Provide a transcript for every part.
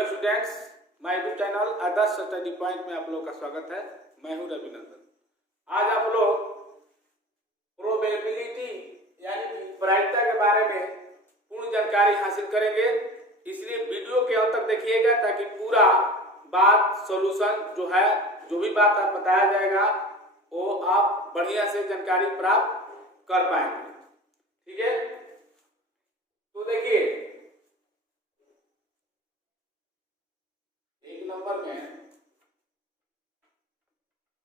Hello students, my YouTube channel Adarsh study point में आप लोग का स्वागत है। मैं हूं रविनंदन। आज आप लोग प्रोबेबिलिटी यानी कि प्रायिकता के बारे में पूर्ण जानकारी हासिल करेंगे, इसलिए वीडियो के अंत तक देखिएगा ताकि पूरा बात सॉल्यूशन जो भी बात आप बताया जाएगा वो आप बढ़िया से जानकारी प्राप्त कर पाएंगे। ठीक है, तो देखिए नंबर में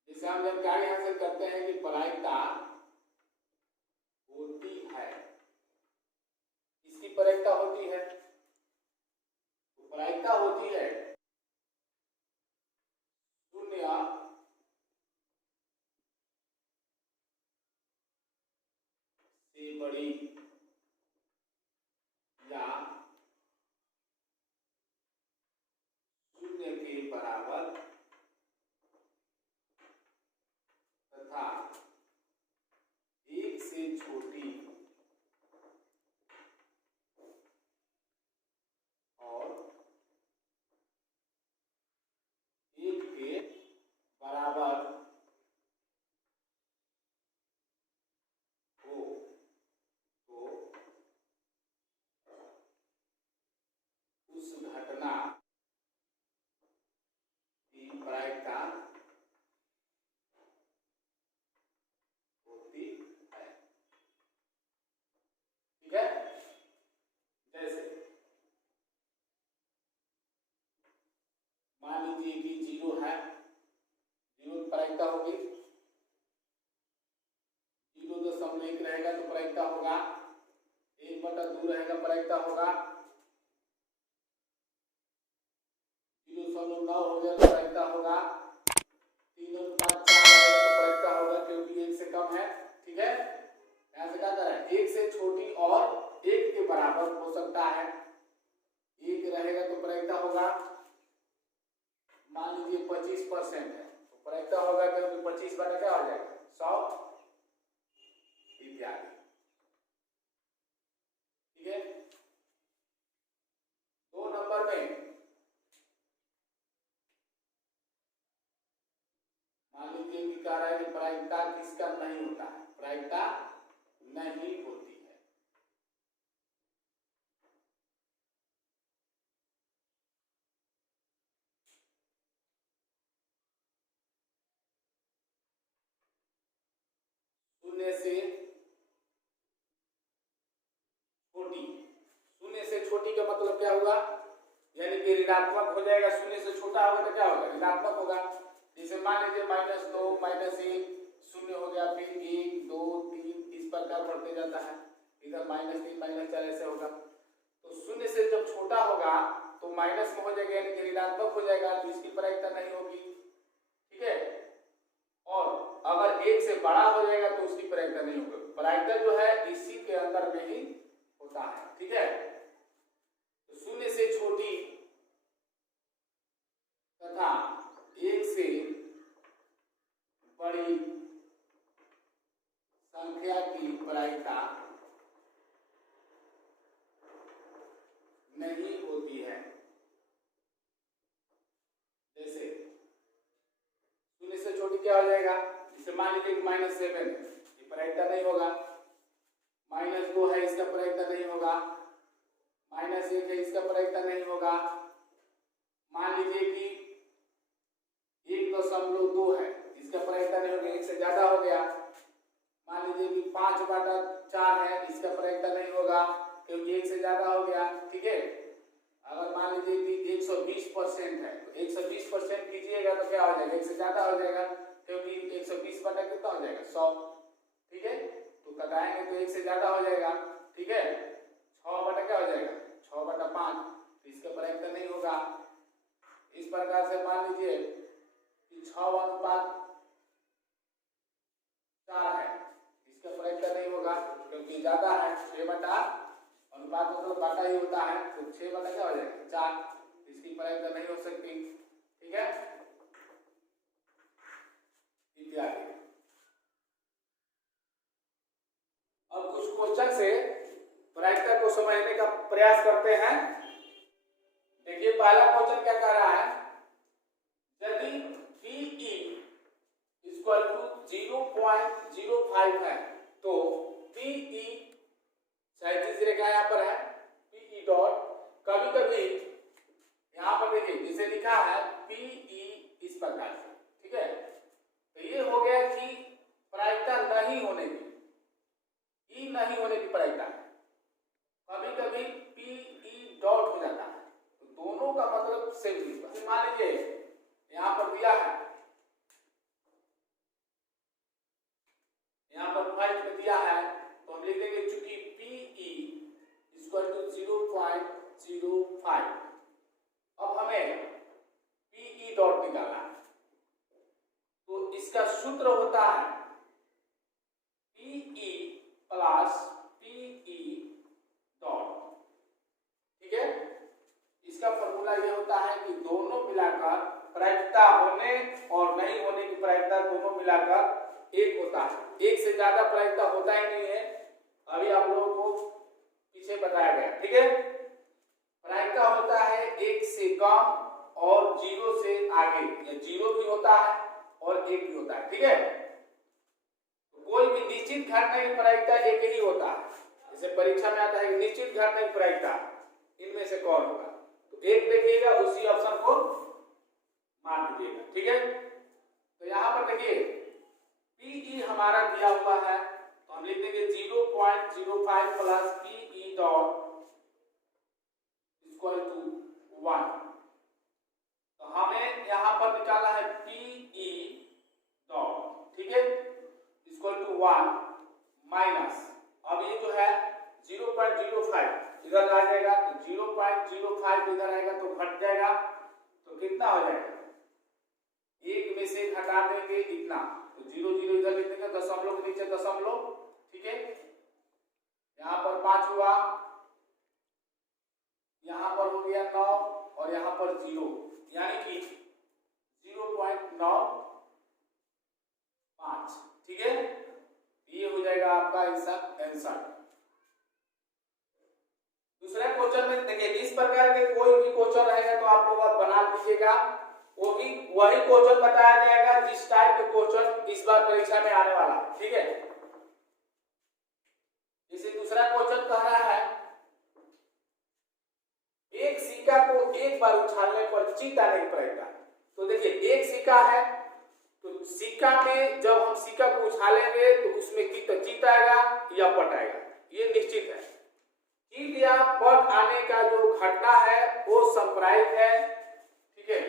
जिसे हम जानकारी हासिल करते हैं कि प्रायिकता होती है, इसकी प्रायिकता होती है, तो प्रायिकता होती है 0 से बड़ी या 0 के बराबर तथा 1 से छोटी और 1 के बराबर हो तो उस घटना की प्रायिकता होती है। ठीक है, जैसे मान लीजिए कि 0 है, 0 की प्रायिकता होगी, 0.1 रहेगा तो प्रायिकता होगा, 1/2 रहेगा प्रायिकता होगा, 0.9 हो गया तो प्रायिकता होगा, 3/4 रहेगा तो प्रायिकता होगा क्योंकि 1 से कम है। ठीक है, यहाँ से क्या कर रहा है, 1 से छोटी और 1 के बराबर हो सकता है, 1 रहेगा तो प्रायिकता होगा, मान लीजिए 25% है तो प्रायिकता होगा क्योंकि 25 बटा क्या हो जाएगा 100 इत्यादि। ठीक है, 2 नंबर में मान लीजिए कि कह रहा है कि प्रायिकता किसका नहीं होता है, प्रायिकता नहीं होती है। शून्य से छोटी का मतलब क्या हुआ, यानी कि ऋणात्मक हो जाएगा। 0 से छोटा होगा तो क्या होगा, ऋणात्मक होगा। जैसे मान लीजिए -2 -1 0 हो गया, फिर 1 2 3 इस प्रकार बढ़ते जाता है, इधर -3 -4 ऐसे होगा। तो 0 से जब छोटा होगा तो माइनस में हो जाएगा, यानी कि ऋणात्मक हो जाएगा, तो इसकी प्रायिकता नहीं होगी। ठीक है, और अगर 1 से बड़ा हो जाएगा तो उसकी प्रायिकता नहीं होगी। प्रायिकता जो है इसी के अंदर में ही होता है। ठीक है, तो 0 से छोटी तथा 1 से बड़ी संख्या की प्रायिकता नहीं होती है। जैसे 0 से छोटी क्या हो जाएगा, जैसे मान लीजिए -7 है, ये प्रायिकता नहीं होगा, -2 है, इसका प्रायिकता नहीं होगा, -1 है, इसका प्रायिकता नहीं होगा। मान लीजिए कि 1.2 है, इसका प्रायिकता नहीं होगा, 1 से ज्यादा हो गया। मान लीजिए कि 5/4 है, इसका प्रायिकता नहीं होगा क्योंकि 1 से ज्यादा हो गया। ठीक है, अगर मान लीजिए कि 120% है तो 120% कीजिएगा तो क्या हो जाएगा, 1 से ज्यादा हो जाएगा क्योंकि 120 बटा कितना हो जाएगा 100। ठीक है, तो घटाएंगे तो 1 से ज्यादा हो जाएगा। ठीक है, 6 बटा क्या हो जाएगा 6/5, तो इसका प्रायिकता नहीं होगा। इस प्रकार से मान लीजिए कि 6:4 है, इसका प्रायिकता नहीं होगा क्योंकि ज्यादा है, 6/अनुपात मतलब बाटा ही होता है, तो 6 बटा क्या हो जाएगा 4, इसकी प्रायिकता नहीं हो सकती। ठीक है, इत्यादि। अब कुछ क्वेश्चन से प्रायिकता को समझने का प्रयास करते हैं। देखिए पहला क्वेश्चन क्या कह रहा है, यदि PE इक्वल टू 0.05 है तो PE क्षैतिज रेखा यहाँ पर है, PE डॉट, कभी कभी यहाँ पर देखिए जिसे लिखा है PE इस प्रकार से, ठीक है। तो ये हो गया कि प्रायिकता नहीं होने की, E नहीं होने की प्रायिकता, कभी कभी PE डॉट हो जाता है, तो दोनों का मतलब सेम चीज। मान लीजिए यहाँ पर दिया है, यहाँ पर फाइव में दिया है, तो हम लिख देंगे चूंकि PE इक्वल टू 0.05। अब हमें PE डॉट निकालना है, तो इसका सूत्र होता है PE प्लस PE डॉट, ठीक है। इसका फॉर्मूला ये होता है कि दोनों मिलाकर प्रायिकता होने और नहीं होने की प्रायिकता दोनों मिलाकर एक होता है, एक से ज्यादा प्रायिकता होता ही नहीं है, अभी आप लोगों को पीछे बताया गया, ठीक है। प्रायिकता होता है एक से कम और जीरो से आगे, या जीरो भी होता है और एक भी होता है, ठीक है। तो कोई भी निश्चित घटना की प्रायिकता एक ही होता है, जैसे परीक्षा में आता है निश्चित घटना की प्रायिकता इनमें से कौन होगा, तो एक देखिएगा उसी ऑप्शन को मान दीजिएगा, ठीक है। तो यहाँ पर देखिए PE हमारा दिया हुआ है, तो हम लिख देंगे 0.05 plus PE dot equal to 1। तो हमें यहाँ पर निकाला है PE डॉट, ठीक है, इक्वल टू 1 माइनस, अब ये जो है 0.05 इधर आ जाएगा, तो 0.05 इधर आएगा तो घट जाएगा, तो कितना हो जाएगा, एक में से घटा देंगे इतना, तो 0 0 इधर लिख देंगे, दशमलव के नीचे दशमलव, ठीक है। यहाँ पर 5 हुआ, यहाँ पर हो गया 9 और यहाँ पर 0, यानी कि 0.95, ठीक है। ये हो जाएगा आपका आंसर। दूसरे क्वेश्चन में देखिए इस प्रकार के कोई भी क्वेश्चन रहेगा तो आप लोग बना लीजिएगा, वो भी वही क्वेश्चन बताया जाएगा जिस टाइप के क्वेश्चन इस बार परीक्षा में आने वाला, ठीक है। जैसे दूसरा क्वेश्चन कह रहा है एक सिक्का को एक बार उछालने पर चित आने की प्रायिकता, तो देखिए एक सिक्का है, तो सिक्का में जब हम सिक्का को उछालेंगे तो उसमें चित आएगा या पट आएगा, ये निश्चित है। चित या पट आने का जो घटना है वो संप्रायिक है, ठीक है।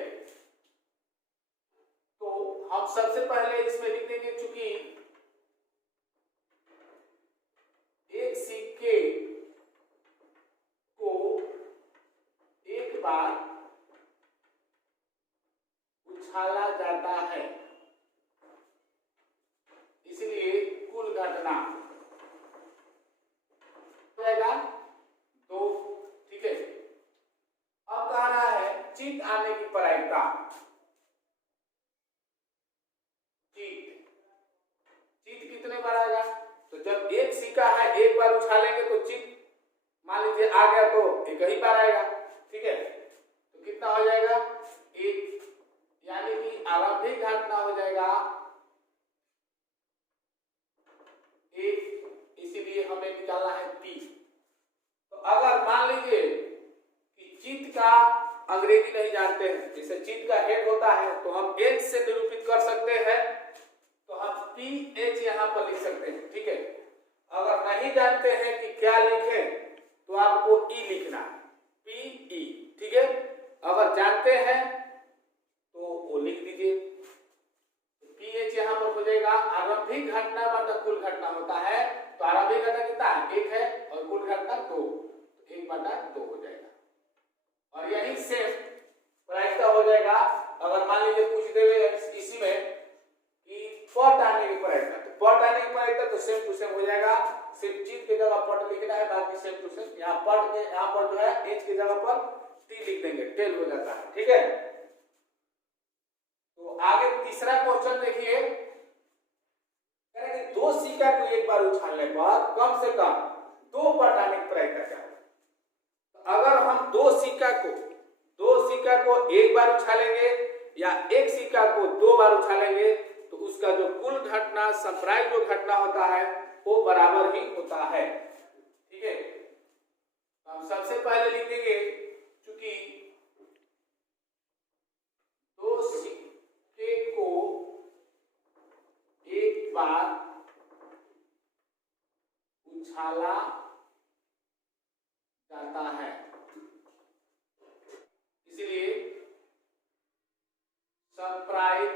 तो हम सबसे पहले इसमें लिख देंगे चूंकि एक सिक्के को एक बार उछाला जाता है, इसलिए कुल घटना जाएगा 2, ठीक है। अब कह रहा है चित आने की प्रायिकता, चित कितने बार आएगा, तो जब एक सिक्का है एक बार उछालेंगे तो चित मान लीजिए आ गया तो एक ही बार आएगा, ठीक है। तो कितना हो जाएगा 1, यानी कि आरंभिक घटना हो जाएगा 1, इसीलिए हमें निकालना है P। तो अगर मान लीजिए कि चित का अंग्रेजी नहीं जानते हैं, जैसे चित का हेड होता है तो हम H से निरूपित कर सकते हैं, तो हम PH यहाँ पर लिख सकते हैं, ठीक है। अगर नहीं जानते हैं कि क्या लिखें तो आपको E लिखना है, PE, ठीक है। अगर जानते हैं तो वो लिख दीजिए, PH यहाँ पर हो जाएगा आरंभिक घटना बटा कुल घटना होता है, तो आरंभिक घटना कितना है 1 है और कुल घटना 2, 1/2 हो जाएगा। और यही सेम प्रायिकता हो जाएगा अगर मान लीजिए पूछ देवे इसी में कि पट आने की प्रायिकता, तो पट आने की प्रायिकता तो सेम टू सेम हो जाएगा, सिर्फ चित की जगह पट लिखना है, बाकी सेम टू सेम। यहाँ पट के यहाँ पर जो है H की जगह पर T लिख देंगे, टेल हो जाता है, ठीक है। तो आगे तीसरा क्वेश्चन देखिए, कि 2 सिक्का को एक बार उछालने पर कम से कम 2 पट आने की प्रायिकता क्या है। अगर हम 2 सिक्का को एक बार उछालेंगे या एक सिक्का को 2 बार उछालेंगे तो उसका जो कुल घटना संप्राय जो घटना होता है वो बराबर ही होता है। ठीक है, हम सबसे पहले लिख देंगे चूंकि 2 सिक्के को एक बार उछाला जाता है इसलिए संप्रायिक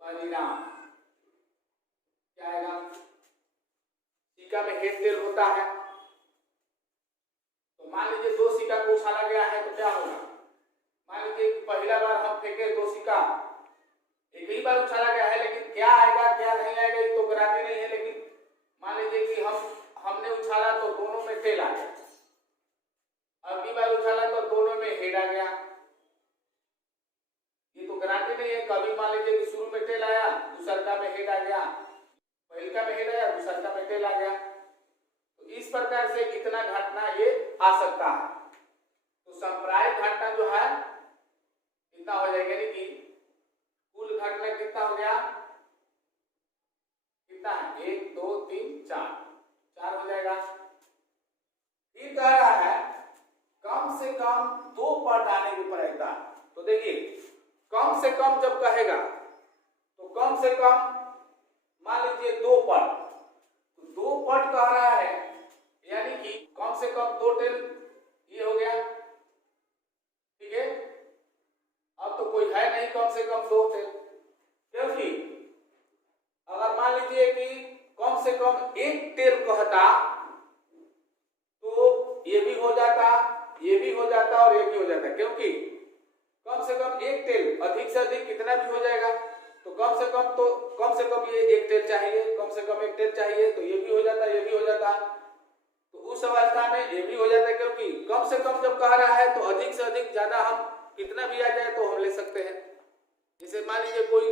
परिणाम क्या आएगा? सिक्का में हेड टेल होता है तो मान लीजिए 2 सिक्का को उछाला गया है तो क्या होगा? मान लीजिए पहला बार हम फेंके 2 सिक्का, एक ही बार उछाला गया है लेकिन क्या आएगा क्या नहीं आएगा ये तो गारंटी नहीं है, लेकिन मान लीजिए कि हमने उछाला तो दोनों में टेल आ गया, अगली बार उछाला तो दोनों में हेड आ गया, ये तो गारंटी नहीं है। कभी मान लीजिए कि शुरू में टेल आया दूसरा में हेड आ गया, पहला में हेड आया दूसरा में टेल आ गया, तो इस प्रकार से कितना घटना ये आ सकता है। तो संप्रायिक घटना जो है कितना हो जाएगा, यानी कि कुल घटना कितना हो गया, कितना है 1 2 3 4 हो जाएगा। फिर कह रहा है कम से कम 2 पट आने की प्रयत्न। तो देखिए कम से कम जब कहेगा तो कम से कम मान लीजिए 2 पट, तो 2 पट कह रहा है यानी कि कम से कम 2 टेल ये हो गया। ठीक है, अब तो कोई है नहीं कम से कम 2 टेल, क्योंकि अगर मान लीजिए कि कम से कम 1 टेल कहता तो ये भी हो जाता, ये भी हो जाता और ये भी हो जाता, क्योंकि कम से कम 1 टेल अधिक से अधिक कितना भी हो जाएगा, तो कम से कम ये 1 टेल चाहिए, कम से कम 1 टेल चाहिए, तो ये भी हो जाता ये भी हो जाता, तो उस अवस्था में ये भी हो जाता, क्योंकि कम से कम जब कह रहा है तो अधिक से अधिक ज्यादा हम कितना भी आ जाए तो हम ले सकते हैं। जैसे मान लीजिए कोई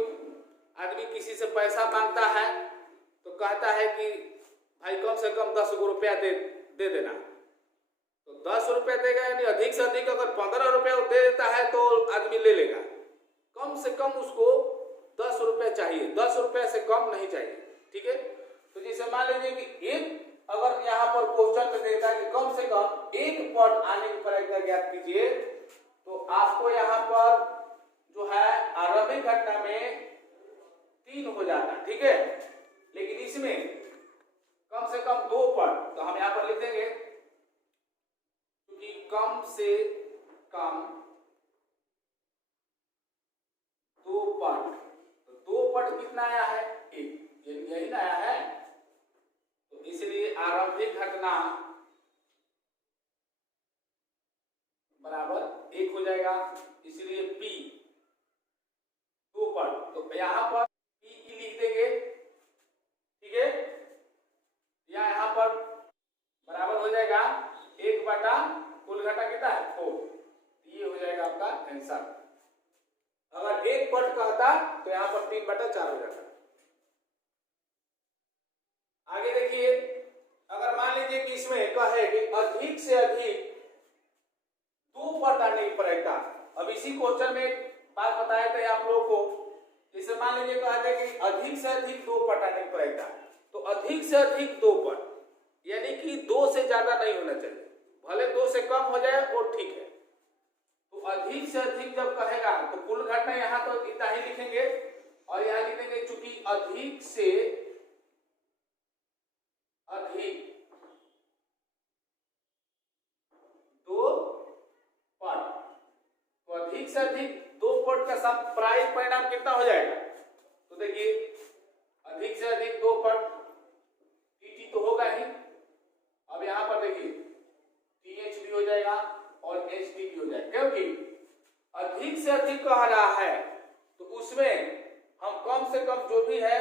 आदमी किसी से पैसा मांगता है तो कहता है कि भाई कम से कम 10 रुपया दे देना, तो 10 रुपया देगा, यानी अधिक से अधिक अगर 15 रुपया दे देता है तो आदमी ले लेगा। कम से कम उसको 10 रुपया चाहिए, 10 रुपया से कम नहीं चाहिए। ठीक है, तो जैसे मान लीजिए कि एक अगर यहाँ पर क्वेश्चन में देता है कि कम से कम 1 पट आने की प्रक्रिया ज्ञात कीजिए, तो आपको यहाँ पर जो है आरंभिक घटना में 3 हो जाता है। ठीक है, लेकिन इसमें कम से कम 2 पट, तो हम यहाँ पर लिख देंगे क्योंकि कम से कम 2 पट, तो 2 पट कितना आया है 1, यही ना आया है, तो इसलिए आरंभिक घटना बराबर 1 हो जाएगा, इसलिए P 2 पट, तो यहाँ पर P लिख देंगे। ठीक है, या यहाँ पर बराबर हो जाएगा 1 बटा कुल घटा कितना है 4, ये हो जाएगा आपका आंसर। अगर 1 पट कहता तो यहाँ पर 3 बटा 4 हो जाता। आगे देखिए, अगर मान लीजिए कि इसमें कहे कि अधिक से अधिक 2 पट आने की प्रक्रिया, अब इसी क्वेश्चन में बात बताए थे आप लोगों को, जैसे मान लीजिए कहते हैं कि अधिक से अधिक 2 पट आने की प्रक्रिया, तो अधिक से अधिक 2 पट यानी कि 2 से ज्यादा नहीं होना चाहिए, भले 2 से कम हो जाए और ठीक है। तो अधिक से अधिक जब कहेगा तो कुल घटना यहाँ तो इतना ही लिखेंगे और यहाँ लिखेंगे चूंकि अधिक से अधिक 2 पट, तो अधिक से अधिक 2 पट का संप्रायिक परिणाम कितना हो जाएगा, तो देखिए अधिक से अधिक 2 पट टी तो होगा ही, अब यहाँ पर देखिए TH भी हो जाएगा और HD भी हो जाएगा, क्योंकि अधिक से अधिक कह रहा है तो उसमें हम कम से कम जो भी है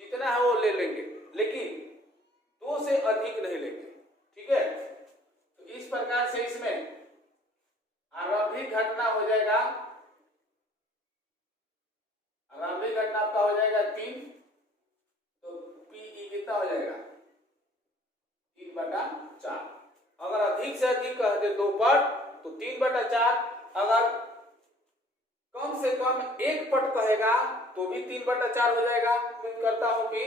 जितना है वो ले लेंगे, लेकिन 2 से अधिक नहीं लेंगे। ठीक है, तो इस प्रकार से इसमें आरंभिक घटना हो जाएगा, आरंभिक घटना आपका हो जाएगा 3, तो PE कितना हो जाएगा 3 बटा 4। अगर अधिक से अधिक कहते 2 पट तो 3/4 अगर कम से कम एक पट कहेगा तो भी 3/4 हो जाएगा। उम्मीद करता हूं कि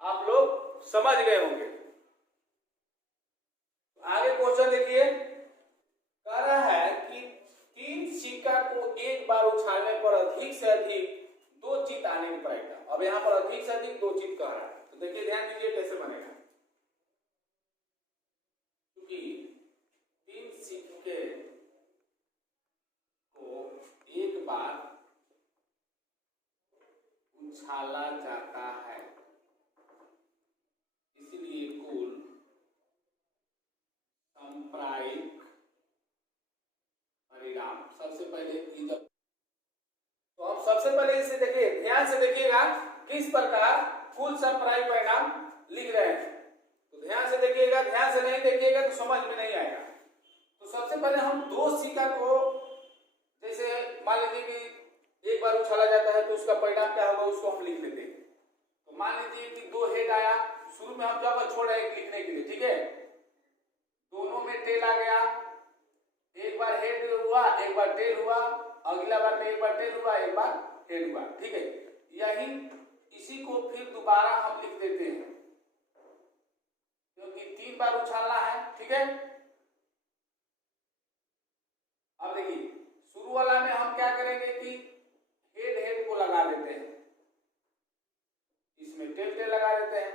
आप लोग समझ गए होंगे। आगे क्वेश्चन देखिए, कह रहा है कि 3 सिक्का को एक बार उछालने पर अधिक से अधिक 2 चित आने की पड़ेगा। अब यहाँ पर अधिक से अधिक 2 चित कह रहा है, तो देखिए ध्यान दीजिए कैसे बनेगा। क्योंकि 3 सिक्के को एक बार उछाला जाता है, इसलिए कुल सांप्रायिक परिणाम। सबसे पहले जब तो हम सबसे पहले इसे देखिए, ध्यान से देखिएगा किस प्रकार कुल सांप्रायिक परिणाम लिख रहे हैं। तो ध्यान से देखिएगा, ध्यान से नहीं देखिएगा तो समझ में नहीं आएगा। तो सबसे पहले हम 2 सिक्का को, जैसे मान लीजिए कि एक बार उछाला जाता है तो उसका परिणाम क्या होगा उसको हम लिख लेते हैं। तो मान लीजिए कि 2 हेड आया, शुरू में हम जगह छोड़ रहे हैं लिखने के लिए, ठीक है। दोनों में टेल आ गया, एक बार हेड हुआ एक बार टेल हुआ, अगला बार में एक बार टेल हुआ एक बार हेड हुआ, ठीक है। यही इसी को फिर दोबारा हम लिख देते हैं क्योंकि 3 बार उछालना है, ठीक है। अब देखिए शुरू वाला में हम क्या करेंगे कि हेड हेड को लगा देते हैं, इसमें टेल टेल लगा देते हैं।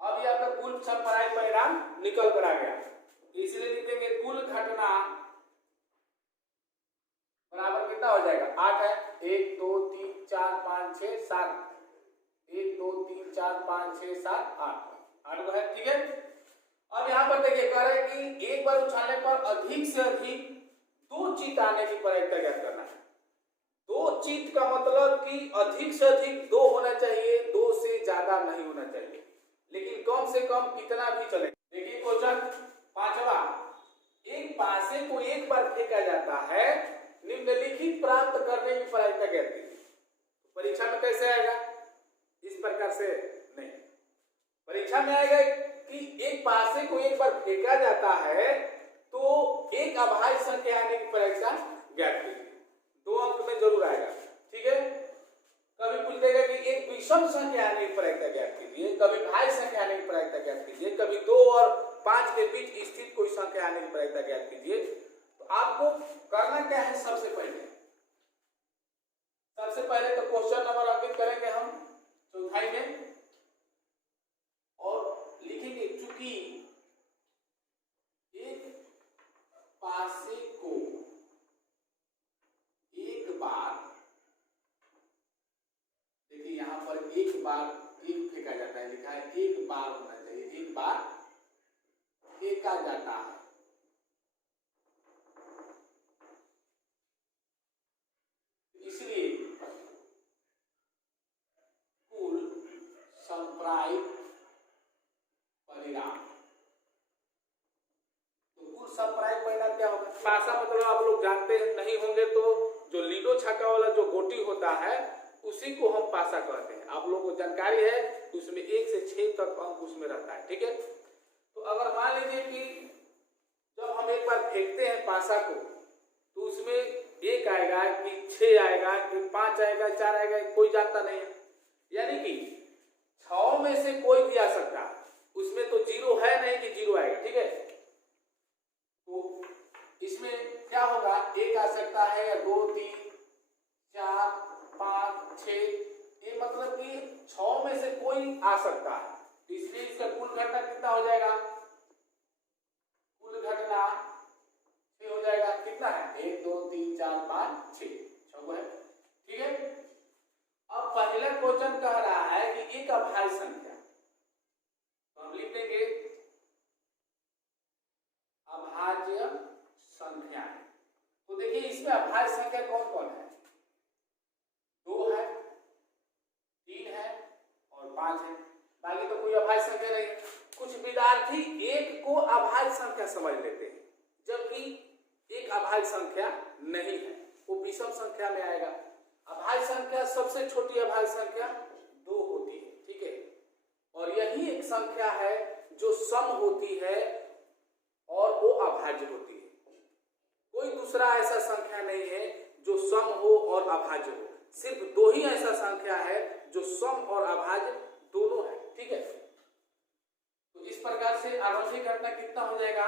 अब ये आपका कुल सांप्रायिक परिणाम निकल कर आ गया, इसलिए लिखेंगे कुल घटना बराबर कितना हो जाएगा 8 है। 1 2 3 4 5 6 7, 1 2 3 4 5 6 7 8 है, ठीक है। अब यहाँ पर देखिए कह रहे हैं कि एक बार उछालने पर अधिक से अधिक 2 चित आने की प्रायिकता ज्ञात करना है। 2 चित का मतलब कि अधिक से अधिक 2 होना चाहिए, 2 से ज्यादा नहीं होना चाहिए, लेकिन कम से कम कितना भी चले। देखिए क्वेश्चन 5वां, एक पासे को एक बार फेंका जाता है, निम्नलिखित प्राप्त करने की प्रायिकता ज्ञात कीजिए। परीक्षा में कैसे आएगा, इस प्रकार से नहीं। परीक्षा में आएगा कि एक पासे को एक बार फेंका जाता है तो एक अभाज्य संख्या आने की प्रायिकता ज्ञात कीजिए। 2 अंक में जरूर आएगा, ठीक है। कभी पूछ देगा कि एक विषम संख्या आने की प्रायिकता ज्ञात कीजिए, कभी भाज्य संख्या आने की प्रायिकता ज्ञात कीजिए, कभी 2 और 5 के बीच स्थित कोई संख्या आने की प्रायिकता ज्ञात कीजिए। तो आपको करना क्या है, सबसे पहले तो क्वेश्चन नंबर अंकित करेंगे हम चौथाई में और लिखेंगे चूंकि एक पासे को एक बार, देखिए यहां पर एक बार एक फेंका जाता है, लिखा है एक बार होना चाहिए, एक बार फेंका जाता है। इसलिए कुल सांप्रायिक परिणाम, तो कुल सांप्रायिक परिणाम क्या होगा, पासा मतलब आप लोग जानते नहीं होंगे तो जो लीडो छक्का वाला जो गोटी होता है उसी को हम पासा कहते हैं। आप लोगों को जानकारी है, उसमें 1 से 6 तक अंक उसमें रहता है, ठीक है। तो अगर मान लीजिए कि जब हम एक बार फेंकते हैं पासा को तो उसमें 1 आएगा कि 6 आएगा कि 5 आएगा 4 आएगा, कोई जानता नहीं है। यानी कि 6 में से कोई भी आ सकता है, उसमें तो 0 है नहीं कि 0 आएगा, ठीक है। तो इसमें क्या होगा, 1 आ सकता है या 2 3 4 5 6, ये मतलब कि 6 में से कोई आ सकता है। इसलिए इसका कुल घटना कितना हो जाएगा, कुल घटना 6 हो जाएगा। कितना है, 1 2 3 4 5 6, 6 है, ठीक है। अब पहला क्वेश्चन कह रहा है कि एक अभाज्य संख्या, तो हम लिख देंगे अभाज्य संख्या। तो देखिए इसमें अभाज्य संख्या कौन कौन है, 2 है, 3 है और 5 है, बाकी तो कोई अभाज्य संख्या नहीं है। कुछ विद्यार्थी 1 को अभाज्य संख्या समझ लेते हैं, जबकि एक अभाज्य संख्या नहीं है, वो विषम संख्या में आएगा। अभाज्य संख्या सबसे छोटी अभाज्य संख्या 2 होती है, ठीक है। और यही एक संख्या है जो सम होती है और वो अभाज्य होती है। दूसरा ऐसा संख्या नहीं है जो सम हो और अभाज्य हो। सिर्फ दो ही ऐसा संख्या है जो सम और अभाज्य दोनों है। ठीक है, तो इस प्रकार से आरंभिक घटना कितना हो जाएगा?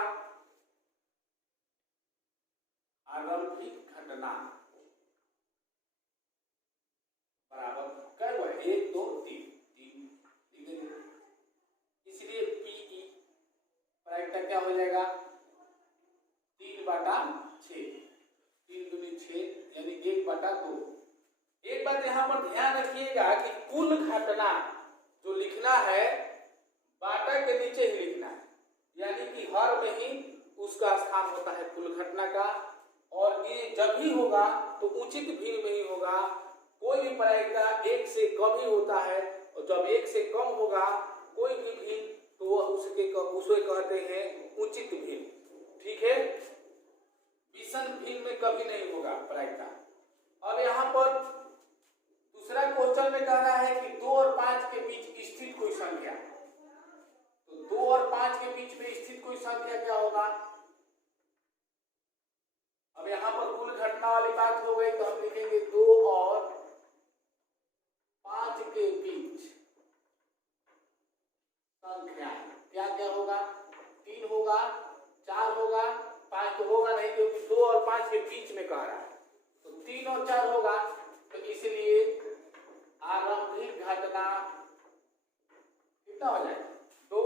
आरंभिक घटना बराबर क्या हुआ? 1 2 3 इसलिए पीई प्रायिकता क्या हो जाएगा? 3/6, 3 दूनी 6 यानी 1/2। एक बात यहाँ पर ध्यान रखिएगा कि कुल घटना जो लिखना है बाटा के नीचे ही लिखना है, यानी कि हर में ही उसका स्थान होता है कुल घटना का, और ये जब भी होगा तो उचित भिन्न में ही होगा। कोई भी प्रायिकता 1 से कम ही होता है, और जब 1 से कम होगा कोई भी भिन्न तो उसे कहते हैं उचित भिन्न। ठीक है, विषम भिन्न में कभी नहीं होगा प्रायिकता। अब यहाँ पर दूसरा क्वेश्चन में कह रहा है कि 2 और 5 के बीच स्थित कोई संख्या, तो 2 और 5 के बीच में स्थित कोई संख्या क्या होगा? अब यहाँ पर कुल घटना वाली बात हो गई, तो हम लिखेंगे 2 और 5 के बीच संख्या क्या क्या होगा? 3 होगा, 4 होगा, 5 तो होगा नहीं क्योंकि 2 और 5 के बीच में कह रहा है, तो 3 और 4 होगा। तो इसलिए आरंभिक घटना कितना हो जाएगा? 2।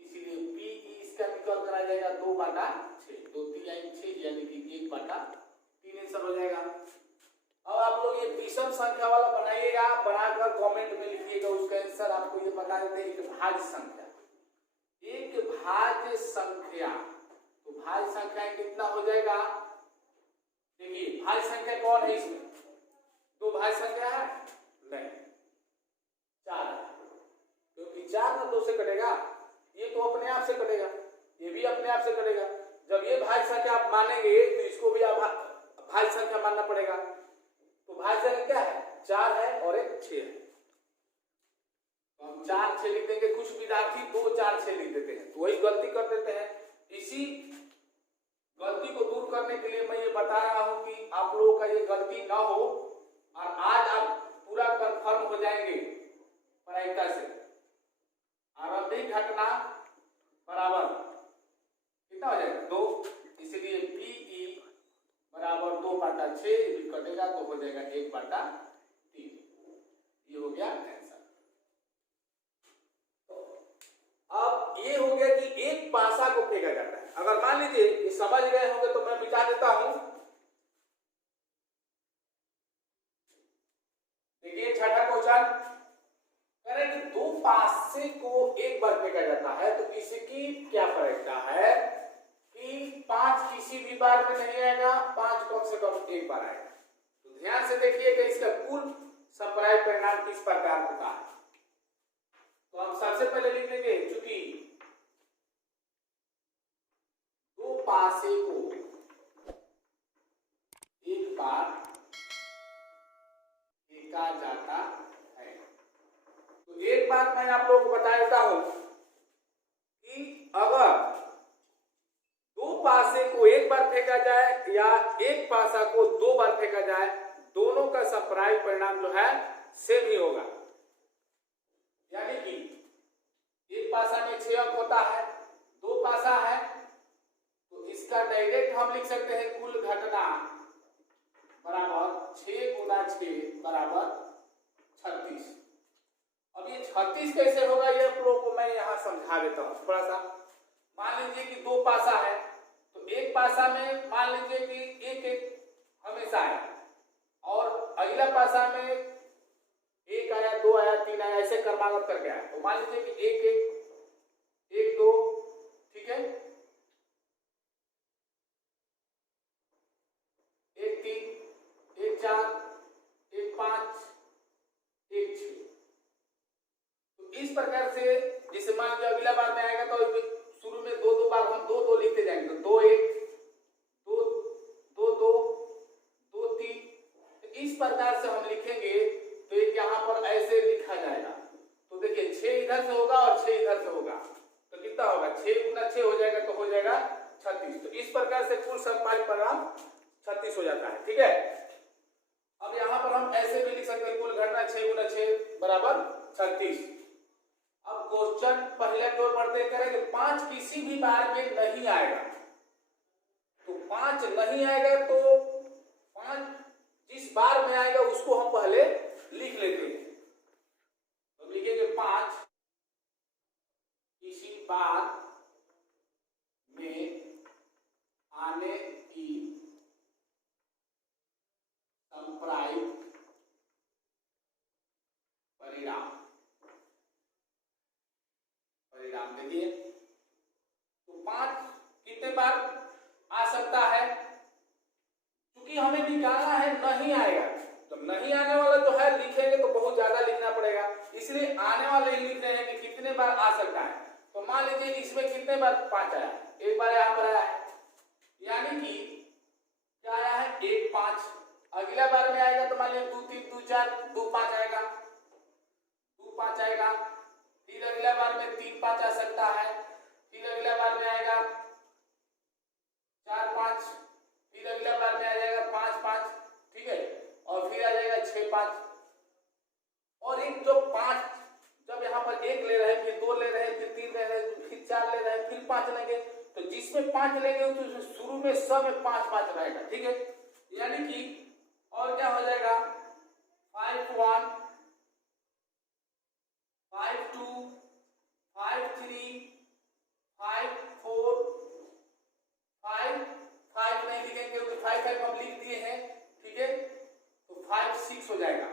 इसलिए पी इसका निकल कर आ जाएगा 2/6, 2 3 6 यानी कि 1/3 आंसर हो जाएगा। अब आप लोग ये विषम संख्या वाला बनाइएगा, बनाकर कमेंट में लिखिएगा उसका आंसर। आपको ये बता देते हैं एक भाज्य संख्या, एक भाज्य संख्या, तो भाज्य संख्या कितना हो जाएगा? देखिए भाज्य संख्या कौन है इसमें? 2 भाज्य संख्या है नहीं, 4 है, क्योंकि 4 ना 2 से कटेगा, ये तो अपने आप से कटेगा, ये भी अपने आप से कटेगा। जब ये भाज्य संख्या आप मानेंगे तो इसको भी आप भाज्य संख्या मानना पड़ेगा। तो भाज्य संख्या क्या है? 4 है और एक 6 है, तो हम 4 6 लिख देंगे। कुछ विद्यार्थी 2 4 6 लिख देते हैं, तो वही गलती कर देते हैं। इसी गलती को दूर करने के लिए मैं ये बता रहा हूं कि आप लोगों का ये गलती ना हो, और आज आप पूरा कंफर्म हो जाएंगे प्रायिकता से। आरंभिक घटना बराबर कितना हो जाएगा? 2, इसलिए पीई बराबर 2/6 भी कटेगा तो हो जाएगा 1/3। ये हो गया आंसर। अब ये हो गया कि एक पासा को फेंका जाता है। अगर मान लीजिए ये समझ गए होंगे तो मैं मिटा देता हूं। देखिए छठा क्वेश्चन कह रहे कि 2 पासे को एक बार फेंका जाता है, तो इसकी क्या प्रायिकता है कि 5 किसी भी बार में नहीं आएगा, 5 कम से कम एक बार आएगा। तो ध्यान से देखिएगा इसका कुल संप्रायिक परिणाम किस प्रकार होता है। तो हम सबसे पहले लिख लेंगे, चूंकि 2 पासे को एक बार फेंका जाता है, तो एक बात मैं आप लोगों को बता देता हूं कि अगर 2 पासे को एक बार फेंका जाए या एक पासा को 2 बार फेंका जाए, दोनों का संप्रायिक परिणाम जो है सेम ही होगा। यानी कि एक पासा में 6 अंक होता है, 2 पासा है, तो इसका डायरेक्ट हम लिख सकते हैं कुल घटना बराबर 6 गुना 6 बराबर 36। अब ये 36 कैसे होगा ये आप लोगों को मैं यहाँ समझा देता हूँ थोड़ा सा। मान लीजिए कि 2 पासा है, तो एक पासा में मान लीजिए कि एक एक हमेशा है, और अगला पासा में 1 आया, 2 आया, 3 आया, ऐसे क्रमागत करके आया। तो मान लीजिए कि 1 1 1 2, ठीक है, 1 3 1 4 1 5 1 6। तो इस प्रकार से जैसे मान लीजिए अगला बार में आएगा तो शुरू में 2 2 बार हम 2 2 लिखते जाएंगे, तो 2 1 2 2 2 2 3, इस प्रकार से हम लिखेंगे। तो एक यहाँ पर ऐसे लिखा जाएगा। तो देखिए 6 इधर से होगा और 6 इधर से होगा, तो कितना होगा? 6 गुना 6 हो जाएगा, तो हो जाएगा 36। तो इस प्रकार से कुल संपादित परिणाम 36 हो जाता है। ठीक है, अब यहाँ पर हम ऐसे भी लिख सकते हैं कुल घटना 6 गुना 6 बराबर 36। अब क्वेश्चन पहले की ओर बढ़ते करेंगे, 5 किसी भी बार में नहीं आएगा, तो 5 नहीं आएगा तो 5 जिस बार में आएगा उसको हम पहले लिख लेते हैं। तो लिखेंगे 5 किसी बार में आने की संप्रायिक परिणाम देखिए, तो 5 कितने बार आ सकता है, क्योंकि हमें निकालना है नहीं आएगा, तो नहीं आने वाला जो है लिखेंगे तो बहुत ज्यादा लिखना पड़ेगा, इसलिए आने वाले ही लिख रहे हैं कि कितने बार आ सकता है। तो मान लीजिए इसमें कितने बार 5 आया, एक बार यहाँ पर आया है, यानी कि क्या आया है 1 5। अगला बार में आएगा तो मान लीजिए 2 3 2 4 2 5 आएगा, 2 5 आएगा। फिर अगला बार में 3 5 आ सकता है, फिर अगला बार में आएगा 4 5, फिर अगला बार में आ जाएगा 5 5, ठीक है, और फिर आ जाएगा 6 5। और एक जो 5 जब यहाँ पर 1 ले रहे हैं, फिर 2 ले रहे हैं, फिर 3 ले रहे हैं, फिर 4 ले रहे हैं, फिर 5 लेंगे, तो जिसमें 5 लेंगे तो शुरू में सब में 5 5 रहेगा। ठीक है, यानी कि और क्या हो जाएगा 5 1 5 2 5 3 5 4 5 5 नहीं लिखेंगे क्योंकि 5 5 हम लिख दिए हैं। ठीक है, तो 5 6 हो जाएगा।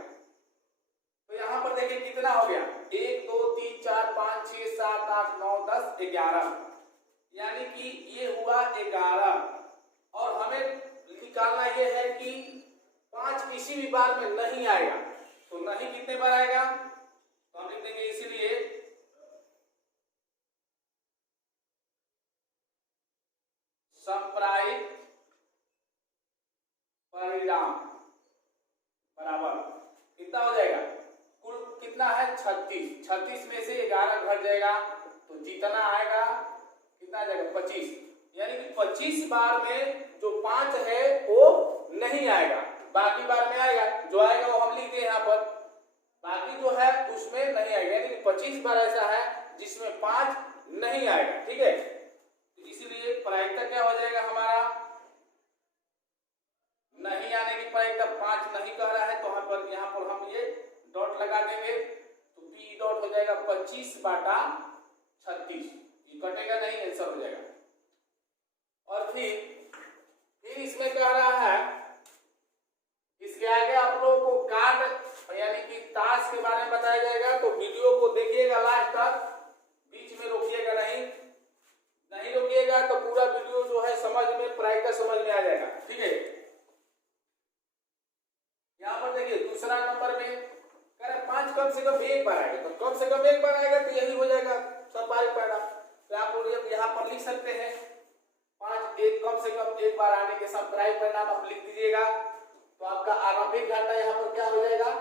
तो यहाँ पर देखिए कितना हो गया 1 2 3 4 5 6 7 8 9 10 11, यानी कि ये हुआ 11। और हमें निकालना ये है कि 5 किसी भी बार में नहीं आएगा, तो नहीं कितने बार आएगा, तो हम लिख देंगे इसीलिए संप्रायिक परिणाम बराबर कितना हो जाएगा, कुल कितना है 36, 36 में से 11 घट जाएगा तो जितना आएगा कितना आ जाएगा 25, यानी कि 25 बार में जो 5 है वो नहीं आएगा, बाकी बार में आएगा, जो आएगा वो हम लिख दें यहाँ पर, बाकी जो है उसमें नहीं आएगा, यानी कि 25 बार ऐसा है जिसमें 5 नहीं आएगा। ठीक है, इसीलिए प्रायिकता क्या हो जाएगा हमारा, नहीं आने की प्रायिकता 5 नहीं कह रहा है, तो यहाँ पर हम ये डॉट लगा देंगे, तो P डॉट हो जाएगा 25 बाटा 36, ये कटेगा नहीं, आंसर हो जाएगा। और फिर इसमें कह रहा है, इसके आगे आप लोगों को कार्ड यानी कि ताश के बारे में बताया जाएगा, तो वीडियो को देखिएगा लास्ट तक, बीच में रोकिएगा नहीं रोकिएगा तो पूरा वीडियो जो है समझ में प्रायिकता समझ में आ जाएगा। ठीक है, यहाँ पर देखिए दूसरा नंबर में कह रहे 5 कम से कम 1 बार आएगा, तो कम से कम 1 बार आएगा तो यही हो जाएगा संपादित परिणाम। तो आप लोग यहाँ पर लिख सकते हैं 5 1 कम से कम 1 बार आने के संपादित परिणाम आप लिख दीजिएगा, तो आपका आरंभिक घटना यहाँ पर क्या हो जाएगा,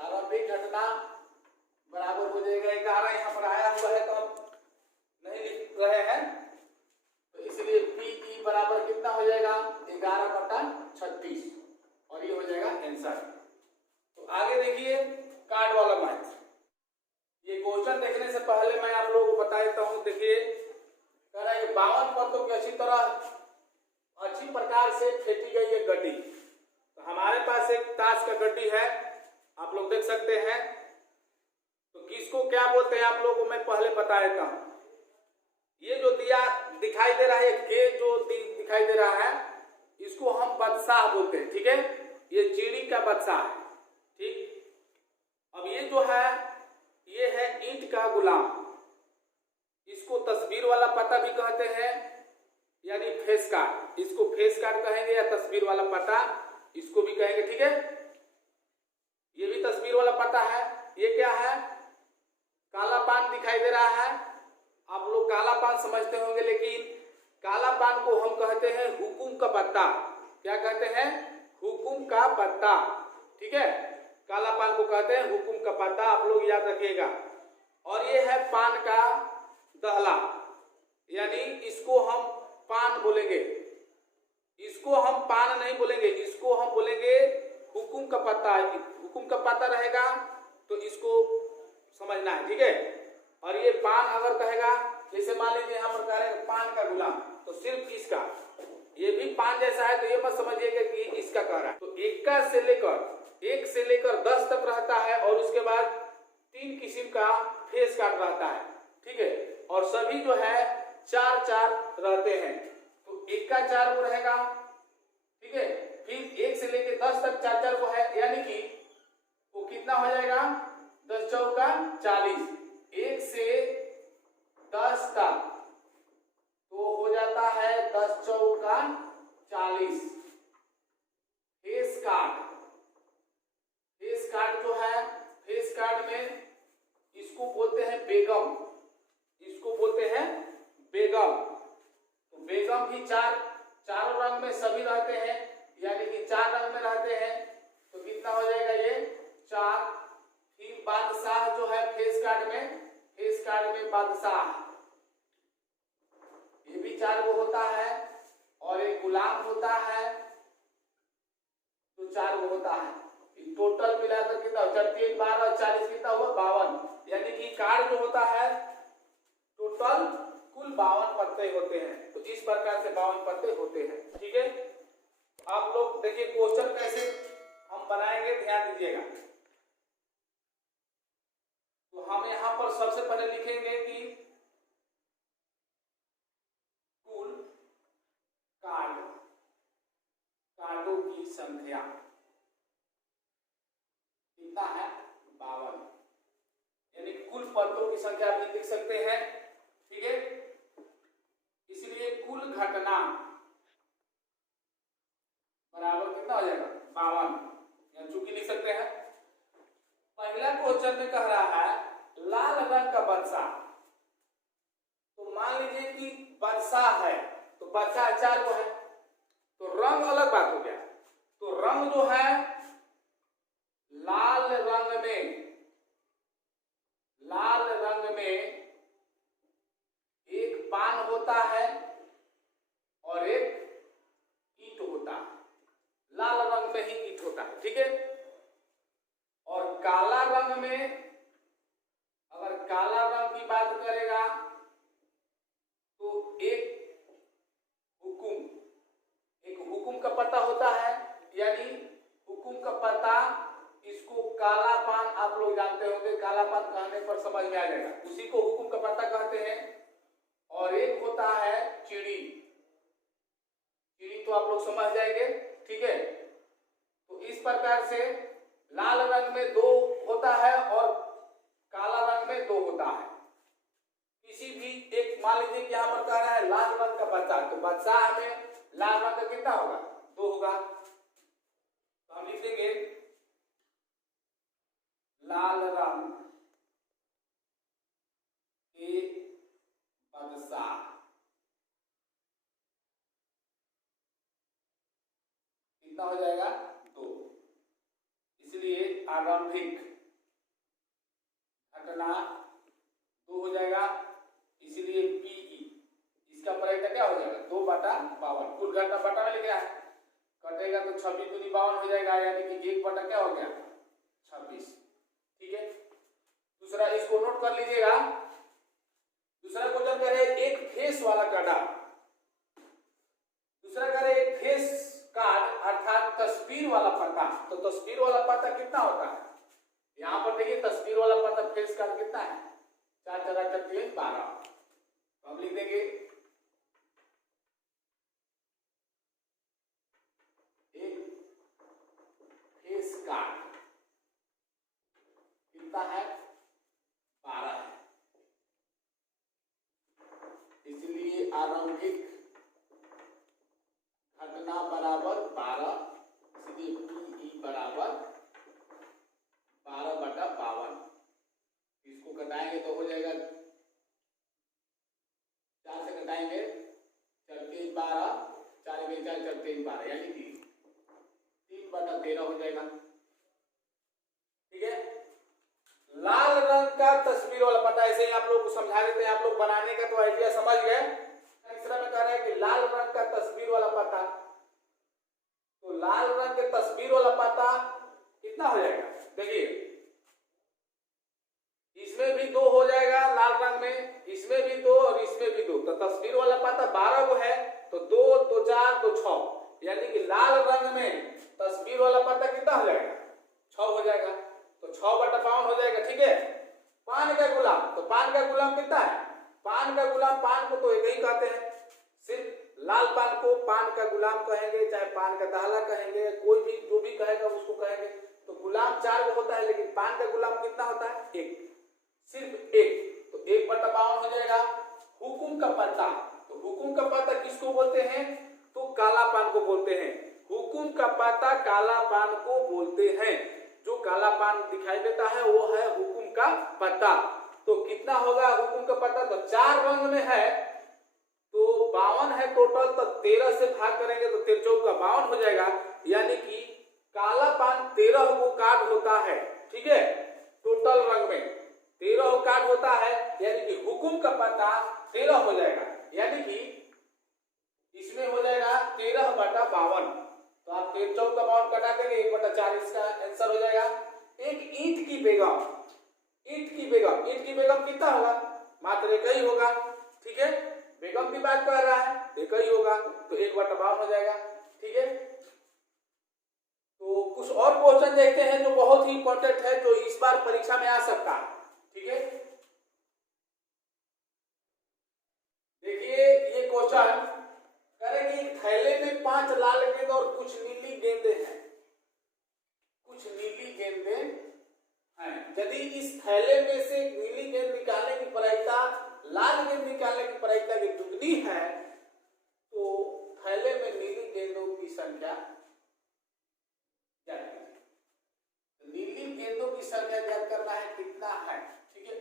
आरंभिक घटना बराबर हो जाएगा 11, यहाँ पर आया हुआ है तो हम नहीं लिख रहे हैं, तो इसलिए P बराबर कितना हो जाएगा 11 बटा 36, और ये हो जाएगा आंसर। तो आगे देखिए कार्ड वाला मैथ, ये क्वेश्चन देखने से पहले मैं आप लोगों को बता देता हूँ। देखिए कह रहा है 52 पत्तों की अच्छी प्रकार से फेंटी गई है गड्डी, तो हमारे पास एक ताश का गड्डी है, आप लोग देख सकते हैं, तो किसको क्या बोलते हैं आप लोगों को मैं पहले बता देता हूँ। ये जो दिखाई दे रहा है, के जो दिखाई दे रहा है, इसको हम बादशाह बोलते हैं। ठीक है, ये चीड़ी का बादशाह है। ठीक, अब ये जो है ये है ईंट का गुलाम, इसको तस्वीर वाला पता भी कहते हैं, यानी फेस कार्ड, इसको फेस कार्ड कहेंगे या तस्वीर वाला पता इसको भी कहेंगे। ठीक है, ये भी तस्वीर वाला पता है। ये क्या है, काला पान दिखाई दे रहा है, आप लोग काला पान समझते होंगे, लेकिन काला पान को हम कहते हैं हुकुम का पत्ता। क्या कहते हैं, हुकुम का पत्ता। ठीक है, काला पान को कहते हैं हुकुम का पत्ता, आप लोग याद रखिएगा। और ये है पान का दहला, यानी इसको हम पान बोलेंगे, इसको हम पान नहीं बोलेंगे, इसको हम बोलेंगे हुकुम का पत्ता। हुकुम का पत्ता रहेगा तो इसको समझना है, ठीक है। और ये पान अगर कहेगा, जैसे मान लीजिए यहाँ पर कह रहे हैं पान का गुलाम, तो सिर्फ इसका, ये भी पान जैसा है, तो ये मत समझिएगा कि इसका कह रहा है। तो एक से लेकर 10 तक रहता है, और उसके बाद 3 किस्म का फेस कार्ड रहता है, ठीक है। और सभी जो है 4-4 रहते हैं, तो एक का 4 को रहेगा, ठीक है। फिर 1 से लेकर 10 तक 4-4 को है, यानी कि वो कितना हो जाएगा, 10 चौका 40, 1 से 10 तक तो हो जाता है 10 चौका 40। फेस कार्ड जो है, फेस कार्ड में इसको बोलते हैं बेगम, इसको बोलते हैं बेगम। तो बेगम भी चारों रंग में सभी रहते हैं, यानी कि 4 रंग में रहते हैं, तो कितना हो जाएगा ये 4। फिर बादशाह जो है फेस कार्ड में बादशाह, ये भी 4 को होता है, और एक गुलाम होता है तो 4 को होता है। टोटल मिलाकर कितना, 3 12 40 कितना हुआ 52, यानी कि कार्ड जो होता है टोटल कुल 52 पत्ते होते हैं। तो इस प्रकार से 52 पत्ते होते हैं, ठीक है। आप लोग देखिए क्वेश्चन कैसे हम बनाएंगे, ध्यान दीजिएगा। तो हम यहां पर सबसे पहले लिखेंगे कि कुल कार्डों की संख्या कितना है 52, यानी कुल पत्तों की संख्या आप लिख सकते हैं, ठीक है। इसलिए कुल घटना बराबर कितना हो जाएगा 52, या चूंकि लिख सकते हैं। पहला क्वेश्चन में कह रहा है लाल रंग का वर्षा, तो मान लीजिए कि वर्षा है, तो वर्षा 4 को है, तो रंग अलग बात हो गया। तो रंग जो है लाल रंग में एक पान होता है और एक ईंट होता है, लाल रंग में ही ईंट होता है, ठीक है। और काला रंग में, अगर काला रंग की बात करेगा तो एक हुकुम का पत्ता होता है, यानी हुकुम का पत्ता, इसको काला पान आप लोग जानते होंगे, काला पान कहने पर समझ में आ जाएगा, उसी को हुकुम का पत्ता कहते हैं। और एक होता है चिड़ी तो आप लोग समझ जाएंगे, ठीक है। तो इस प्रकार से लाल रंग में 2 होता है और काला रंग में 2 होता है। किसी भी एक, मान लीजिए कि यहाँ पर कह रहा है लाल रंग का बच्चा, तो बच्चा में लाल रंग का कितना होगा 2 होगा, तो हम लिख देंगे लाल रंग के बादशाह, कितना हो जाएगा 2। इसलिए आरंभिक घटना 2 हो जाएगा, इसलिए पीई, इसका पराइटा क्या हो जाएगा 2/52। कुल घटना बटा में लिखा है, कटेगा तो 26 दूनी 52 हो जाएगा, यानी कि 1 बटा क्या हो गया 26, ठीक है। दूसरा इसको नोट कर लीजिएगा। दूसरा क्वेश्चन कह रहे एक फेस वाला कार्ड, दूसरा कह रहे एक फेस कार्ड अर्थात तस्वीर वाला पत्ता। तो तस्वीर वाला पत्ता कितना होता है, यहां पर देखिए तस्वीर वाला पत्ता फेस कार्ड कितना है 4 4 4 3 12, तो हम लिख देंगे एक फेस कार्ड कितना है 12 है, इसलिए आरंभिक घटना बराबर 12, इसलिए पीई बराबर 12/52। इसको घटाएंगे तो हो जाएगा, 4 से घटाएंगे 4 3 12, 4 में 4 4 3 12, यानी कि 3/13 हो जाएगा, ठीक है। लाल रंग का तस्वीर वाला पता, ऐसे ही आप लोग को समझा देते हैं, आप लोग बनाने का तो आइडिया समझ गए। तीसरा में कह रहा है कि लाल रंग का तस्वीर वाला पता, तो लाल रंग के तस्वीर वाला पता कितना हो जाएगा? देखिए इसमें भी 2 हो जाएगा लाल रंग में, इसमें भी 2 और इसमें भी 2, तो तस्वीर वाला पता 12 को है, तो 2 तो 4 तो 6, यानी कि लाल रंग में तस्वीर वाला पता कितना हो जाएगा? 6 हो जाएगा, तो 6/52 हो जाएगा। ठीक है। पान का गुलाम, तो पान का गुलाम कितना है? पान का गुलाम, पान को तो एक ही कहते हैं, सिर्फ लाल पान को पान का गुलाम कहेंगे, चाहे पान का दाला कहेंगे, कोई भी जो भी कहेगा उसको कहेंगे। तो गुलाम 4 को होता है, लेकिन पान का गुलाम कितना होता है? 1, सिर्फ 1, तो 1/52 हो जाएगा। हुकुम का पत्ता, तो हुकुम का पत्ता किसको बोलते हैं? तो काला पान को बोलते हैं। हुकुम का पत्ता काला पान को बोलते हैं, जो काला पान दिखाई देता है वो है हुकुम का पत्ता। तो कितना होगा हुकुम का पत्ता? तो 4 रंग में है, तो 52 है टोटल, तो 13 से भाग करेंगे तो 13 चौका 52 हो जाएगा, यानी कि काला पान 13 को कार्ड होता है। ठीक है, टोटल रंग में 13 को कार्ड होता है, यानी कि हुकुम का पत्ता 13 हो जाएगा, यानी कि इसमें हो जाएगा 13/52। तो आप 13 चौका 52 कटा देंगे, 1/4 इसका आंसर हो जाएगा। एक ईंट की बेगम, ईंट की बेगम, ईंट की बेगम कितना होगा? मात्र एक ही होगा। ठीक है, बेगम की बात कर रहा है, एक ही होगा, तो 1/52 हो जाएगा। ठीक है, तो कुछ और क्वेश्चन देखते हैं जो बहुत ही इंपॉर्टेंट है, जो इस बार परीक्षा में आ सकता है। ठीक है, देखिए ये क्वेश्चन करेंगे, एक थैले में 5 लाल गेंद और कुछ नीली गेंदें हैं, कुछ नीली गेंदें हैं। यदि इस थैले में से नीली गेंद निकालने की प्रायिकता लाल गेंद निकालने की प्रायिकता की दुगनी है, तो थैले में नीली गेंदों की संख्या ज्ञात कीजिए। नीली गेंदों की संख्या ज्ञात करना है, कितना है। ठीक है,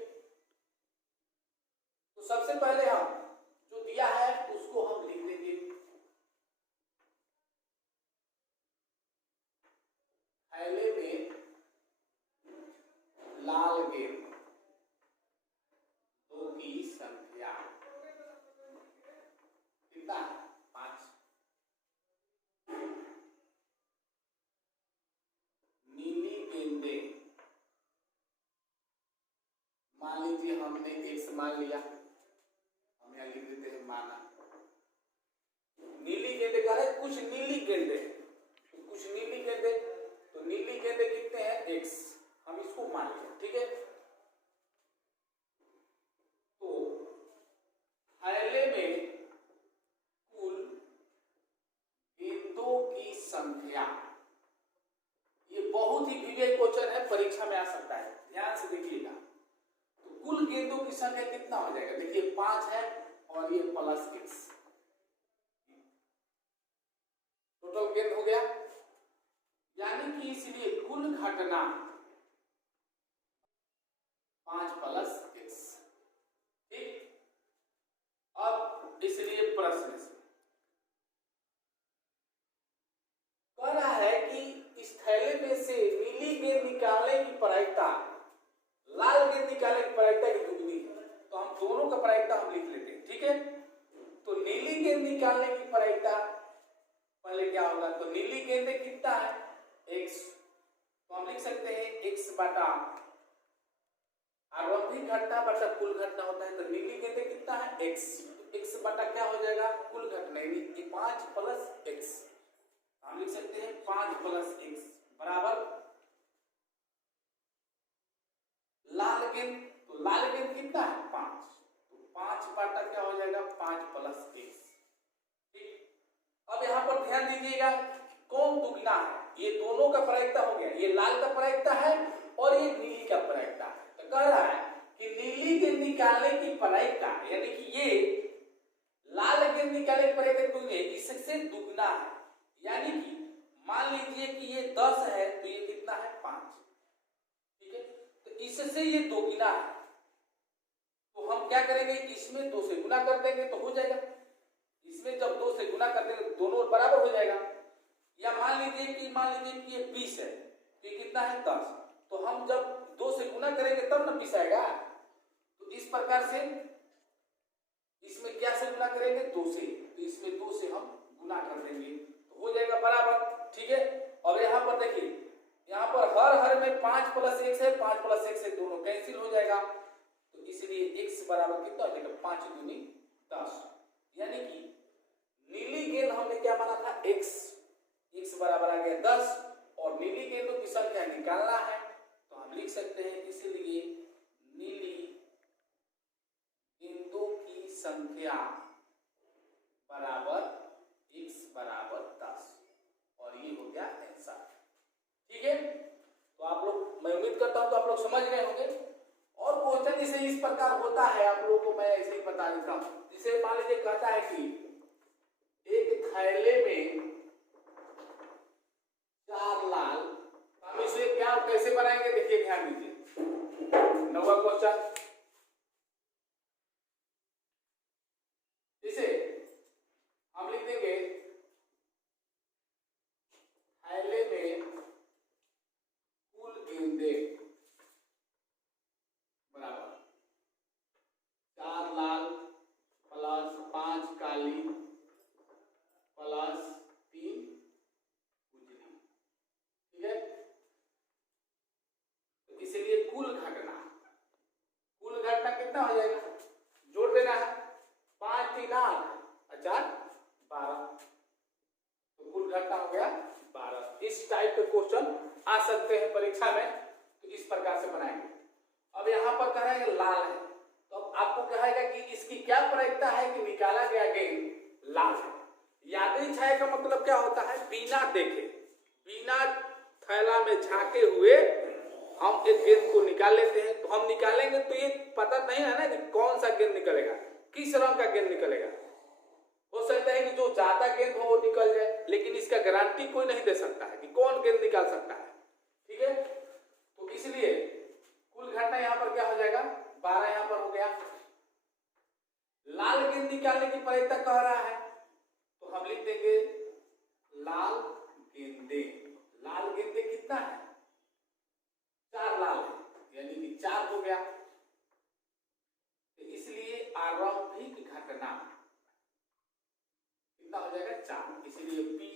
तो सबसे पहले हम जो दिया है उसको हम लिख देंगे। थैले में लाल गेंद की संख्या कितना है? 5। नीली गेंदें मान लीजिए हमने x मान लिया, हम यहां लिख देते हैं माना। नीली गेंदें कह रहे कुछ नीली गेंदें, तो कुछ नीली गेंदें, तो नीली गेंदें कितने हैं? x, हम इसको मान लिया। ठीक है, तो थैले में कुल गेंदों की संख्या, ये बहुत ही विवेक क्वेश्चन है, परीक्षा में आ सकता है, ध्यान से देखिएगा। तो कुल गेंदों की संख्या कितना हो जाएगा? देखिए 5 है और ये प्लस x, टोटल गेंद हो गया, यानी कि इसलिए कुल घटना 5 प्लस x। ठीक, अब इसलिए प्रश्न से कह रहा है कि इस थैले में से नीली गेंद निकालने की प्रायिकता लाल गेंद निकालने की प्रायिकता की दुगनी है, तो हम दोनों का प्रायिकता हम लिख लेते हैं। ठीक है, तो नीली गेंद निकालने की प्रायिकता पहले क्या होगा? तो नीली गेंदें कितना है? x, तो हम लिख सकते हैं x बटा आरंभिक घटना बटा कुल घटना होता है, तो नीली गेंदें कितना है? x, x बटा क्या हो जाएगा? कुल घटना, यानी 5 प्लस x, हम लिख सकते हैं 5 प्लस x बराबर लाल गेंद, तो लाल गेंद कितना है? 5, तो 5 बटा क्या हो जाएगा? 5 प्लस x। ठीक, अब यहां पर ध्यान दीजिएगा कौन दुगना है, ये दोनों का प्रायिकता हो गया, ये लाल का प्रायिकता है और ये नीली का प्रायिकता है। तो कह रहा है कि नीली गेंद निकालने की प्रायिकता, यानी कि ये लाल गेंद निकालने की प्रायिकता दुगनी, इससे दुगना है, यानी कि मान लीजिए कि ये 10 है, तो ये कितना है? 5। ठीक है, तो इससे ये दोगुना है, तो हम क्या करेंगे? इसमें 2 से गुना कर देंगे तो हो जाएगा। इसमें जब 2 से गुना कर देंगे तो दोनों बराबर हो जाएगा। या मान लीजिए कि ये 20 है, ये कितना है? 10, तो हम जब 2 से गुना करेंगे तब ना 20 आएगा। तो इस प्रकार से इसमें क्या से गुना करेंगे? 2 से, तो इसमें 2 से हम गुना कर देंगे तो हो जाएगा बराबर। ठीक है, और यहाँ पर देखिए, यहाँ पर हर में 5 + 1 है, 5 + 1 से दोनों कैंसिल हो जाएगा, तो इसलिए x बराबर कितना हो जाएगा 5 दूनी 10। यानी कि नीली गेंद हमने क्या माना था x बराबर आ गया 10 और नीली गेंदों की संख्या निकालना है तो हम लिख सकते हैं इसलिए नीली गेंदों की संख्या बराबर x बराबर 10 और ये हो गया आंसर। ठीक है, तो आप लोग, मैं उम्मीद करता हूं तो आप लोग समझ गए होंगे। और क्वेश्चन जैसे इस प्रकार होता है, आप लोगों को मैं ऐसे ही बता देता हूं। जिसे मान लीजिए कहता है कि एक थैले में 4 लाल, हम इसे क्या कैसे बनाएंगे देखिए, ध्यान दीजिए। 9वां क्वेश्चन, इसे हम लिख देंगे थैले में कुल गेंदें बराबर 4 लाल प्लस 5 काली प्लस 3 उजली। ठीक है, तो इसलिए कुल घटना कितना हो जाएगा, जोड़ देना है, 5 3 8 और 4 12, तो कुल घटना हो गया 12। इस टाइप के क्वेश्चन आ सकते हैं परीक्षा में, तो इस प्रकार से बनाएंगे। अब यहाँ पर कह रहे हैं लाल है, तो अब आपको कहेगा कि इसकी क्या प्रायिकता है कि निकाला गया गेंद लाल है। यादृच्छिक छाया का मतलब क्या होता है, बिना देखे, बिना थैला में झांके हुए हम एक गेंद को निकाल लेते हैं। तो हम निकालेंगे तो ये पता नहीं है ना कि कौन सा गेंद निकलेगा, किस रंग का गेंद निकलेगा। हो सकता है कि जो ज्यादा गेंद हो वो निकल जाए, लेकिन इसका गारंटी कोई नहीं दे सकता है कि कौन गेंद निकाल सकता है। ठीक है, तो इसलिए कुल घटना यहाँ पर क्या हो जाएगा 12 यहाँ पर हो गया। लाल गेंद निकालने की प्रायिकता कह रहा है तो हम लिख देंगे लाल गेंदे कितना है, 4 लाल है, यानी कि 4 हो गया। तो इसलिए आरंभिक घटना कितना हो जाएगा 4, इसलिए PE।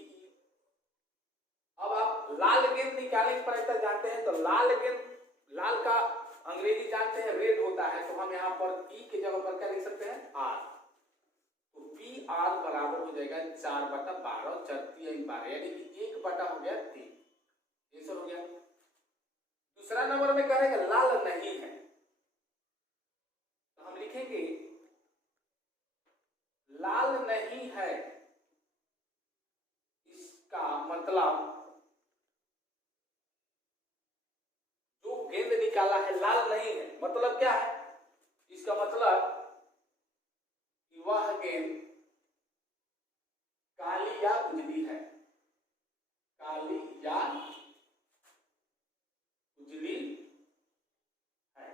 अब आप लाल गेंद निकालने की प्रायिकता जानते हैं, तो लाल का अंग्रेजी जानते हैं रेड होता है, तो हम यहाँ पर E के जगह पर क्या लिख सकते हैं R, तो PR बराबर हो जाएगा 4/12, 4×3=12, यानी कि 1 हो गया 3। ये सब हो गया। दूसरा नंबर में कहेगा लाल नहीं है, तो हम लिखेंगे लाल नहीं है, इसका मतलब जो गेंद निकाला है लाल नहीं है, मतलब क्या है, इसका मतलब कि वह गेंद काली या उजली है, काली या उजली है।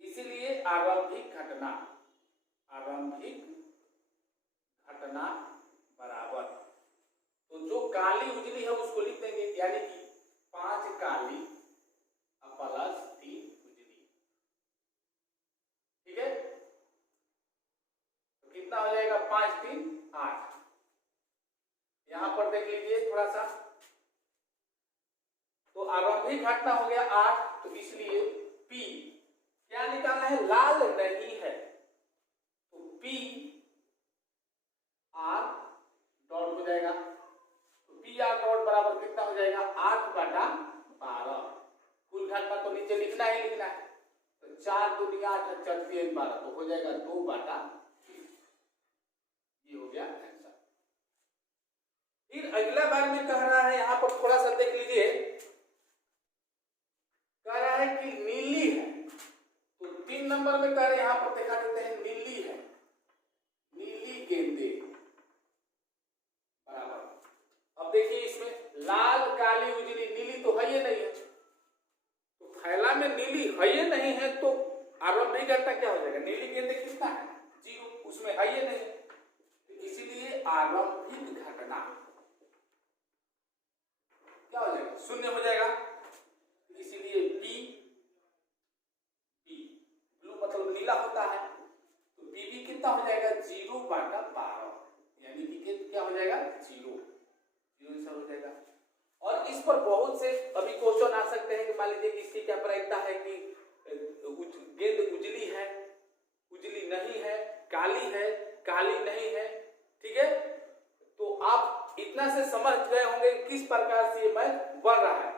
इसलिए आरंभिक घटना बराबर, तो जो काली उजली है उसको लिख देंगे, यानी कि 5 काली प्लस 3 उजली। ठीक है, तो कितना हो जाएगा 5 3 8। यहां पर देख लीजिए थोड़ा सा, तो आरंभिक घटना हो गया 8, तो इसलिए P क्या निकालना है, लाल नहीं है, तो P R डॉट हो जाएगा, तो PR डॉट बराबर कितना हो जाएगा 8/12। कुल घटना तो नीचे लिखना ही लिखना है, तो 4 दूनी 8 और 4 3 12, तो हो जाएगा 2/3। ये हो गया आंसर। फिर अगला बार में कह रहा है, यहां पर थोड़ा सा देख लीजिए, कह रहा है कि नीली है, तो 3 नंबर में कह रहे हैं, यहां पर दिखा देते हैं नीली है, नीली गेंदे बराबर। अब देखिए इसमें लाल काली उजली, नीली तो है ये नहीं है, तो थैला में नीली है ये नहीं है, तो आरंभिक घटना क्या हो जाएगा, नीली गेंदे कितना है 0, उसमें है ये नहीं, तो इसीलिए आरंभिक घटना क्या हो जाएगा 0 हो जाएगा। इसीलिए ब्लू मतलब नीला होता है, तो PB कितना हो जाएगा 0 0/12 यानी कि क्या हो जाएगा 0 आंसर हो जाएगा। और इस पर बहुत से अभी क्वेश्चन आ सकते हैं कि मान लीजिए कि इसकी क्या प्रायिकता है कि गेंद उजली है, उजली नहीं है, काली है, काली नहीं है, ठीक है। तो आप इतना से समझ गए होंगे किस प्रकार से ये मैथ बन रहा है।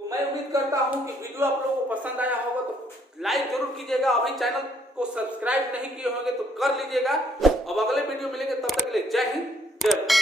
तो मैं उम्मीद करता हूं कि वीडियो आप लोगों को पसंद आया होगा, तो लाइक जरूर कीजिएगा। अभी चैनल को सब्सक्राइब नहीं किए होंगे तो कर लीजिएगा। अब अगले वीडियो मिलेंगे, तब तक के लिए जय हिंद, जय भारत।